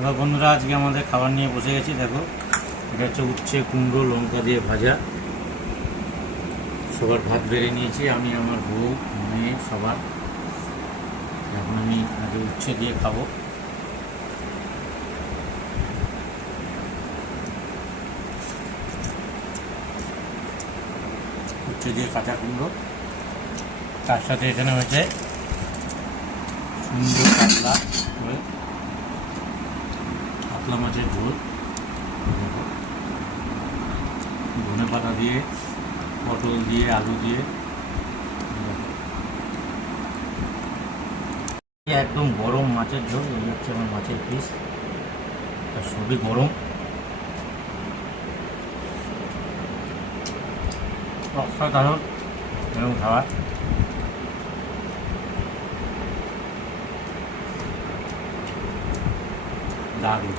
এবার বন্ধুরা আজকে আমাদের খাবার নিয়ে বসে গেছি। দেখো, এটা হচ্ছে উচ্ছে কুমড়ো লঙ্কা দিয়ে ভাজা। সবার ভাত বেড়ে নিয়েছি, আমি আমার বউ মেয়ে সবার। এখন আমি আগে উচ্ছে দিয়ে খাবো। উচ্ছে দিয়ে কাঁচা কুমড়ো, তার সাথে এখানে হয়েছে সুন্দর কাতলা মাছের ঝোল, ধনে পাতা দিয়ে, পটল দিয়ে, আলু দিয়ে। একদম গরম মাছের ঝোল। এই হচ্ছে আমার মাছের পিস, সবই গরম। অসাধারণ এরকম খাবার। দারুণ।